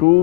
2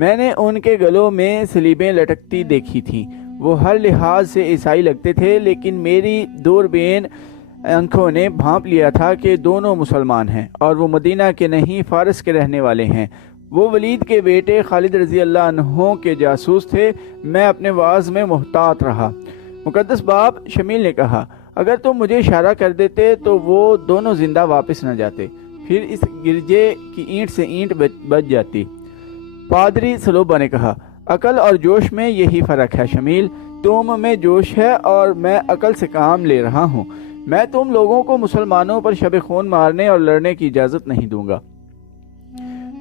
میں نے ان کے گلوں میں صلیبیں لٹکتی دیکھی تھیں۔ وہ ہر لحاظ سے عیسائی لگتے تھے، لیکن میری دوربین آنکھوں نے بھانپ لیا تھا کہ دونوں مسلمان ہیں اور وہ مدینہ کے نہیں فارس کے رہنے والے ہیں۔ وہ ولید کے بیٹے خالد رضی اللہ عنہ کے جاسوس تھے۔ میں اپنے واعظ میں محتاط رہا۔ مقدس باپ شمیل نے کہا، اگر تم مجھے اشارہ کر دیتے تو وہ دونوں زندہ واپس نہ جاتے، پھر اس گرجے کی اینٹ سے اینٹ بچ جاتی۔ پادری سلوبا نے کہا، عقل اور جوش میں یہی فرق ہے شمیل، تم میں جوش ہے اور میں عقل سے کام لے رہا ہوں۔ میں تم لوگوں کو مسلمانوں پر شب خون مارنے اور لڑنے کی اجازت نہیں دوں گا۔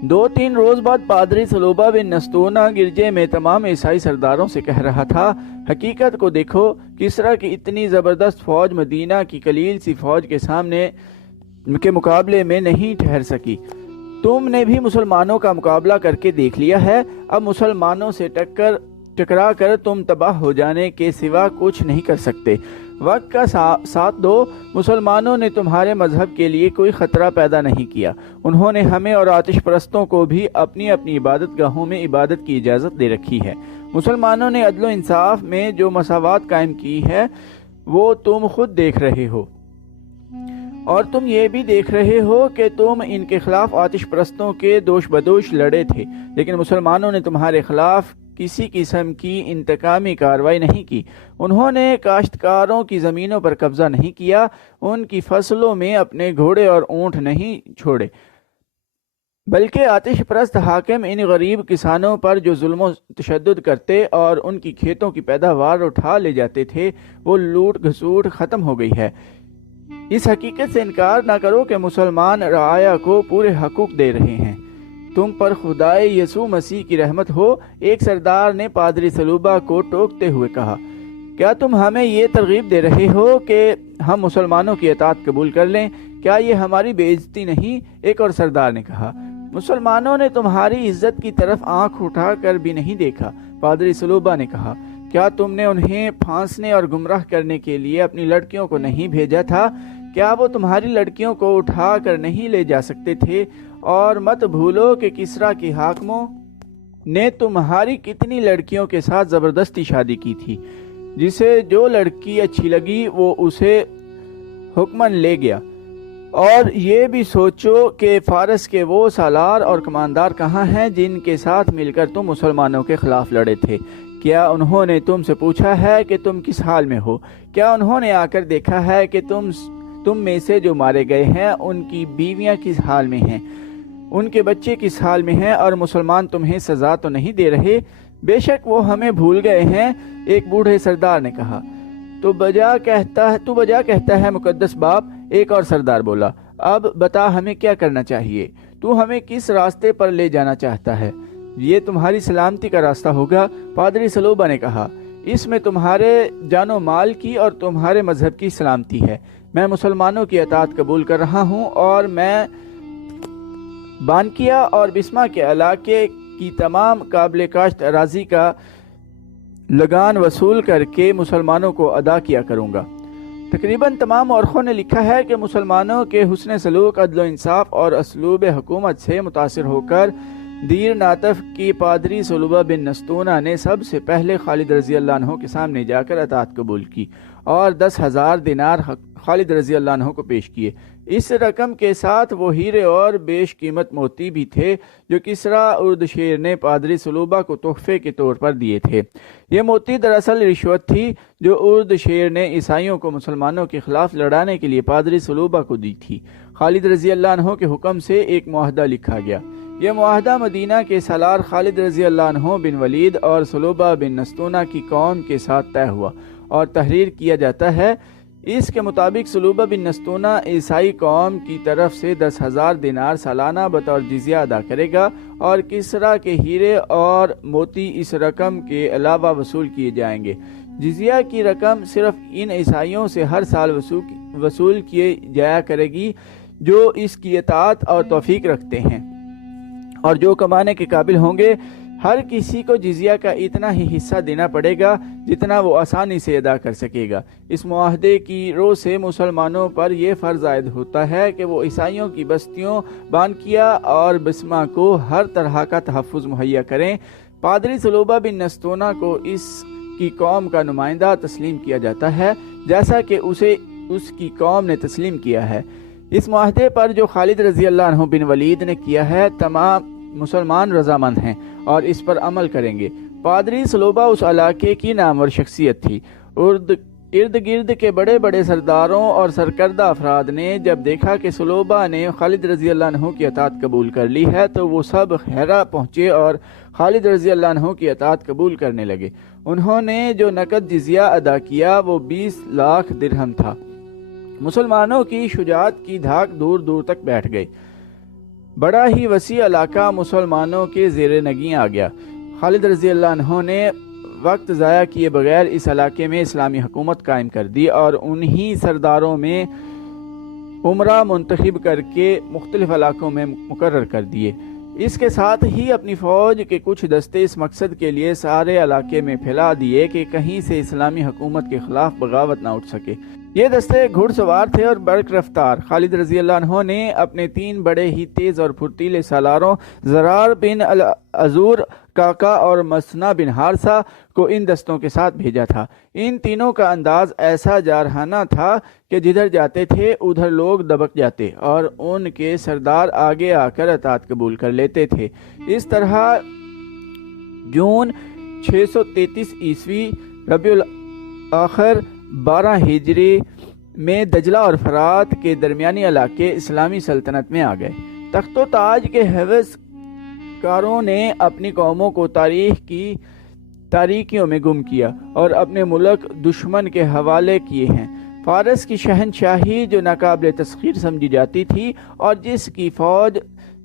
2-3 روز بعد پادری سلوبا بن نستونہ گرجے میں تمام عیسائی سرداروں سے کہہ رہا تھا، حقیقت کو دیکھو، کسریٰ کی اتنی زبردست فوج مدینہ کی قلیل سی فوج کے مقابلے میں نہیں ٹھہر سکی۔ تم نے بھی مسلمانوں کا مقابلہ کر کے دیکھ لیا ہے، اب مسلمانوں سے ٹکرا کر تم تباہ ہو جانے کے سوا کچھ نہیں کر سکتے۔ وقت کا ساتھ دو، مسلمانوں نے تمہارے مذہب کے لیے کوئی خطرہ پیدا نہیں کیا۔ انہوں نے ہمیں اور آتش پرستوں کو بھی اپنی اپنی عبادت گاہوں میں عبادت کی اجازت دے رکھی ہے۔ مسلمانوں نے عدل و انصاف میں جو مساوات قائم کی ہے وہ تم خود دیکھ رہے ہو، اور تم یہ بھی دیکھ رہے ہو کہ تم ان کے خلاف آتش پرستوں کے دوش بدوش لڑے تھے، لیکن مسلمانوں نے تمہارے خلاف کسی قسم کی انتقامی کارروائی نہیں کی۔ انہوں نے کاشتکاروں کی زمینوں پر قبضہ نہیں کیا، ان کی فصلوں میں اپنے گھوڑے اور اونٹ نہیں چھوڑے، بلکہ آتش پرست حاکم ان غریب کسانوں پر جو ظلم و تشدد کرتے اور ان کی کھیتوں کی پیداوار اٹھا لے جاتے تھے، وہ لوٹ گھسوٹ ختم ہو گئی ہے۔ اس حقیقت سے انکار نہ کرو کہ مسلمان رعایا کو پورے حقوق دے رہے ہیں۔ تم پر خدائے یسوع مسیح کی رحمت ہو۔ ایک سردار نے پادری سلوبا کو ٹوکتے ہوئے کہا، کیا تم ہمیں یہ ترغیب دے رہے ہو کہ ہم مسلمانوں کی اطاعت قبول کر لیں؟ کیا یہ ہماری بے عزتی نہیں؟ ایک اور سردار نے کہا، مسلمانوں نے تمہاری عزت کی طرف آنکھ اٹھا کر بھی نہیں دیکھا۔ پادری سلوبا نے کہا، کیا تم نے انہیں پھانسنے اور گمراہ کرنے کے لیے اپنی لڑکیوں کو نہیں بھیجا تھا؟ کیا وہ تمہاری لڑکیوں کو اٹھا کر نہیں لے جا سکتے تھے؟ اور مت بھولو کہ کسریٰ کے حاکموں نے تمہاری کتنی لڑکیوں کے ساتھ زبردستی شادی کی تھی۔ جسے جو لڑکی اچھی لگی وہ اسے حکماً لے گیا۔ اور یہ بھی سوچو کہ فارس کے وہ سالار اور کماندار کہاں ہیں جن کے ساتھ مل کر تم مسلمانوں کے خلاف لڑے تھے؟ کیا انہوں نے تم سے پوچھا ہے کہ تم کس حال میں ہو؟ کیا انہوں نے آ کر دیکھا ہے کہ تم میں سے جو مارے گئے ہیں ان کی بیویاں کس حال میں ہیں، ان کے بچے کس حال میں ہیں، اور مسلمان تمہیں سزا تو نہیں دے رہے؟ بے شک وہ ہمیں بھول گئے ہیں، ایک بوڑھے سردار نے کہا۔ تو بجا کہتا ہے مقدس باپ، ایک اور سردار بولا، اب بتا ہمیں کیا کرنا چاہیے؟ تو ہمیں کس راستے پر لے جانا چاہتا ہے؟ یہ تمہاری سلامتی کا راستہ ہوگا۔ پادری سلوبا نے کہا، اس میں تمہارے جان و مال کی اور تمہارے مذہب کی سلامتی ہے۔ میں مسلمانوں کی اطاعت قبول کر رہا ہوں، اور میں بانکیا اور بسما کے علاقے کی تمام قابل کاشت اراضی کا لگان وصول کر کے مسلمانوں کو ادا کیا کروں گا۔ تقریباً تمام مورخوں نے لکھا ہے کہ مسلمانوں کے حسن سلوک، عدل و انصاف اور اسلوب حکومت سے متاثر ہو کر دیر ناتف کی پادری سلوبا بن نستونہ نے سب سے پہلے خالد رضی اللہ عنہ کے سامنے جا کر اطاعت قبول کی اور 10,000 دینار خالد رضی اللہ عنہ کو پیش کیے۔ اس رقم کے ساتھ وہ ہیرے اور بیش قیمت موتی بھی تھے جو کسریٰ اردشیر نے پادری سلوبا کو تحفے کے طور پر دیے تھے۔ یہ موتی دراصل رشوت تھی جو اردشیر نے عیسائیوں کو مسلمانوں کے خلاف لڑانے کے لیے پادری سلوبا کو دی تھی۔ خالد رضی اللہ عنہ کے حکم سے ایک معاہدہ لکھا گیا۔ یہ معاہدہ مدینہ کے سالار خالد رضی اللہ عنہ بن ولید اور سلوبا بن نستونہ کی قوم کے ساتھ طے ہوا اور تحریر کیا جاتا ہے۔ اس کے مطابق سلوبا بن نستونہ عیسائی قوم کی طرف سے 10,000 دینار سالانہ بطور جزیہ ادا کرے گا، اور کسریٰ کے ہیرے اور موتی اس رقم کے علاوہ وصول کیے جائیں گے۔ جزیہ کی رقم صرف ان عیسائیوں سے ہر سال وصول کیے جایا کرے گی جو اس کی اطاعت اور توفیق رکھتے ہیں، اور جو کمانے کے قابل ہوں گے ہر کسی کو جزیہ کا اتنا ہی حصہ دینا پڑے گا جتنا وہ آسانی سے ادا کر سکے گا۔ اس معاہدے کی رو سے مسلمانوں پر یہ فرض عائد ہوتا ہے کہ وہ عیسائیوں کی بستیوں بانکیا اور بسما کو ہر طرح کا تحفظ مہیا کریں۔ پادری سلوبہ بن نستونہ کو اس کی قوم کا نمائندہ تسلیم کیا جاتا ہے، جیسا کہ اسے اس کی قوم نے تسلیم کیا ہے۔ اس معاہدے پر جو خالد رضی اللہ عنہ بن ولید نے کیا ہے، تمام مسلمان رضامند ہیں اور اس پر عمل کریں گے۔ پادری سلوبہ اس علاقے کی نامور شخصیت تھی۔ ارد گرد کے بڑے بڑے سرداروں اور سرکردہ افراد نے جب دیکھا کہ سلوبہ نے خالد رضی اللہ عنہ کی اطاعت قبول کر لی ہے تو وہ سب حیرہ پہنچے اور خالد رضی اللہ عنہ کی اطاعت قبول کرنے لگے۔ انہوں نے جو نقد جزیہ ادا کیا وہ 20 لاکھ درہم تھا۔ مسلمانوں کی شجاعت کی دھاک دور دور تک بیٹھ گئی۔ بڑا ہی وسیع علاقہ مسلمانوں کے زیر نگیں آ گیا۔ خالد رضی اللہ عنہ نے وقت ضائع کیے بغیر اس علاقے میں اسلامی حکومت قائم کر دی اور انہی سرداروں میں عمرہ منتخب کر کے مختلف علاقوں میں مقرر کر دیے۔ اس کے ساتھ ہی اپنی فوج کے کچھ دستے اس مقصد کے لیے سارے علاقے میں پھیلا دیے کہ کہیں سے اسلامی حکومت کے خلاف بغاوت نہ اٹھ سکے۔ یہ دستے گھڑ سوار تھے اور برق رفتار۔ خالد رضی اللہ عنہ نے اپنے 3 بڑے ہی تیز اور پھرتیلے سالاروں زرار بن العزور کاکا اور مسنا بن حارثہ کو ان دستوں کے ساتھ بھیجا تھا۔ ان تینوں کا انداز ایسا جارحانہ تھا کہ جدھر جاتے تھے ادھر لوگ دبک جاتے اور ان کے سردار آگے آ کر اطاعت قبول کر لیتے تھے۔ اس طرح جون 633 عیسوی ربیع الاخر 12 ہجری میں دجلہ اور فرات کے درمیانی علاقے اسلامی سلطنت میں آ گئے۔ تخت و تاج کے حوث کاروں نے اپنی قوموں کو تاریخ کی تاریکیوں میں گم کیا اور اپنے ملک دشمن کے حوالے کیے ہیں۔ فارس کی شہنشاہی جو ناقابل تسخیر سمجھی جاتی تھی اور جس کی فوج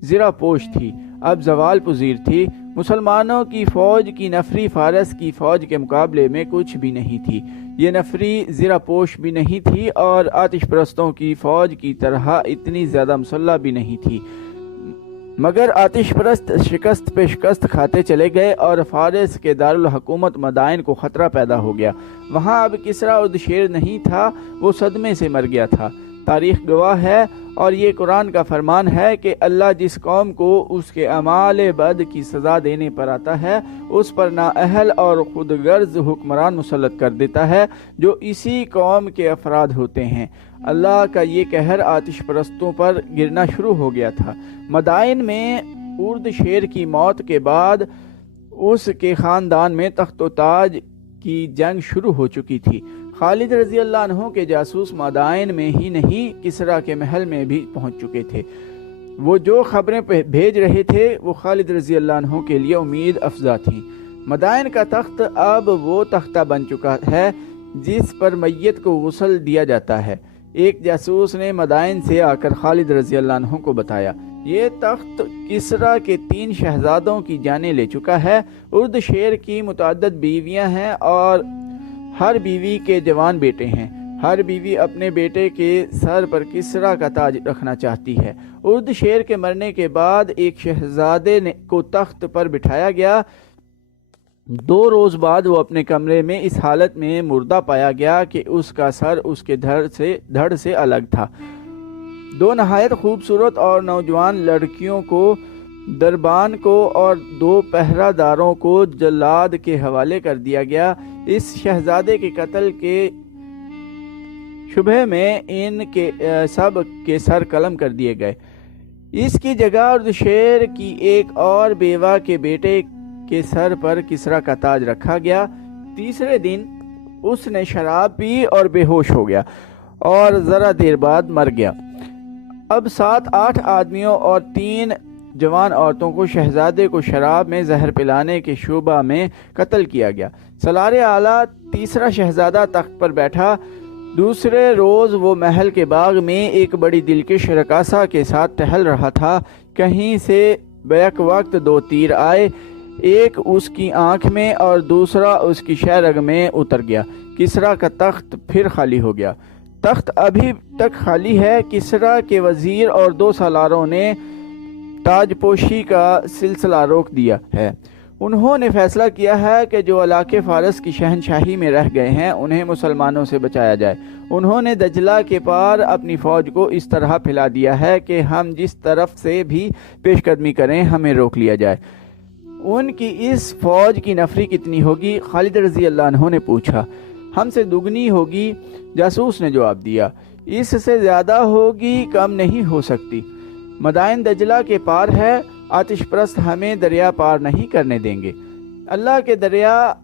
زرہ پوش تھی، اب زوال پذیر تھی۔ مسلمانوں کی فوج کی نفری فارس کی فوج کے مقابلے میں کچھ بھی نہیں تھی۔ یہ نفری زرہ پوش بھی نہیں تھی اور آتش پرستوں کی فوج کی طرح اتنی زیادہ مسلح بھی نہیں تھی، مگر آتش پرست شکست پہ شکست کھاتے چلے گئے اور فارس کے دارالحکومت مدائن کو خطرہ پیدا ہو گیا۔ وہاں اب کسریٰ اردشیر نہیں تھا، وہ صدمے سے مر گیا تھا۔ تاریخ گواہ ہے اور یہ قرآن کا فرمان ہے کہ اللہ جس قوم کو اس کے اعمال بد کی سزا دینے پر آتا ہے اس پر نااہل اور خود غرض حکمران مسلط کر دیتا ہے جو اسی قوم کے افراد ہوتے ہیں۔ اللہ کا یہ قہر آتش پرستوں پر گرنا شروع ہو گیا تھا۔ مدائن میں اردشیر کی موت کے بعد اس کے خاندان میں تخت و تاج کی جنگ شروع ہو چکی تھی۔ خالد رضی اللہ عنہ کے جاسوس مدائن میں ہی نہیں کسریٰ کے محل میں بھی پہنچ چکے تھے۔ وہ جو خبریں بھیج رہے تھے وہ خالد رضی اللہ عنہ کے لیے امید افزا تھیں۔ مدائن کا تخت اب وہ تختہ بن چکا ہے جس پر میت کو غسل دیا جاتا ہے۔ ایک جاسوس نے مدائن سے آ کر خالد رضی اللہ عنہ کو بتایا، یہ تخت کسریٰ کے 3 شہزادوں کی جانیں لے چکا ہے۔ اردشیر کی متعدد بیویاں ہیں اور ہر بیوی کے جوان بیٹے ہیں۔ ہر بیوی اپنے بیٹے کے سر پر کسریٰ کا تاج رکھنا چاہتی ہے۔ اردشیر کے مرنے کے بعد ایک شہزادے کو تخت پر بٹھایا گیا۔ 2 روز بعد وہ اپنے کمرے میں اس حالت میں مردہ پایا گیا کہ اس کا سر اس کے دھڑ سے الگ تھا۔ 2 نہایت خوبصورت اور نوجوان لڑکیوں کو دربان کو اور 2 پہرہ داروں کو جلاد کے حوالے کر دیا گیا۔ اس شہزادے کے قتل کے شبہ میں ان کے سب کے سر قلم کر دیے گئے۔ اس کی جگہ اردشیر کی ایک اور بیوہ کے بیٹے کے سر پر کسریٰ کا تاج رکھا گیا۔ تیسرے دن اس نے شراب پی اور بے ہوش ہو گیا اور ذرا دیر بعد مر گیا۔ اب 7-8 آدمیوں اور 3 جوان عورتوں کو شہزادے کو شراب میں زہر پلانے کے شبہ میں قتل کیا گیا۔ سالار اعلیٰ تیسرا شہزادہ تخت پر بیٹھا۔ دوسرے روز وہ محل کے باغ میں ایک بڑی دلکش رقاصہ کے ساتھ ٹہل رہا تھا۔ کہیں سے بیک وقت 2 تیر آئے، ایک اس کی آنکھ میں اور دوسرا اس کی شہ رگ میں اتر گیا۔ کسریٰ کا تخت پھر خالی ہو گیا۔ تخت ابھی تک خالی ہے۔ کسریٰ کے وزیر اور 2 سالاروں نے تاج پوشی کا سلسلہ روک دیا ہے۔ انہوں نے فیصلہ کیا ہے کہ جو علاقے فارس کی شہنشاہی میں رہ گئے ہیں انہیں مسلمانوں سے بچایا جائے۔ انہوں نے دجلہ کے پار اپنی فوج کو اس طرح پھیلا دیا ہے کہ ہم جس طرف سے بھی پیش قدمی کریں ہمیں روک لیا جائے۔ ان کی اس فوج کی نفری کتنی ہوگی؟ خالد رضی اللہ عنہ نے پوچھا۔ ہم سے دگنی ہوگی، جاسوس نے جواب دیا۔ اس سے زیادہ ہوگی، کم نہیں ہو سکتی۔ مدائن دجلہ کے پار ہے، آتش پرست ہمیں دریا پار نہیں کرنے دیں گے۔ اللہ کے دریا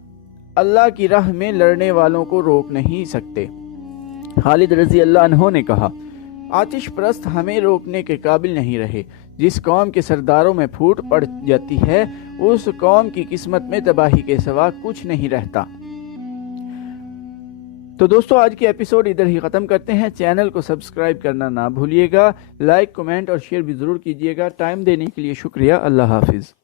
اللہ کی راہ میں لڑنے والوں کو روک نہیں سکتے۔ خالد رضی اللہ عنہ نے کہا، آتش پرست ہمیں روکنے کے قابل نہیں رہے۔ جس قوم کے سرداروں میں پھوٹ پڑ جاتی ہے اس قوم کی قسمت میں تباہی کے سوا کچھ نہیں رہتا۔ تو دوستو آج کی ایپیسوڈ ادھر ہی ختم کرتے ہیں۔ چینل کو سبسکرائب کرنا نہ بھولیے گا، لائک، کمنٹ اور شیئر بھی ضرور کیجیے گا۔ ٹائم دینے کے لیے شکریہ۔ اللہ حافظ۔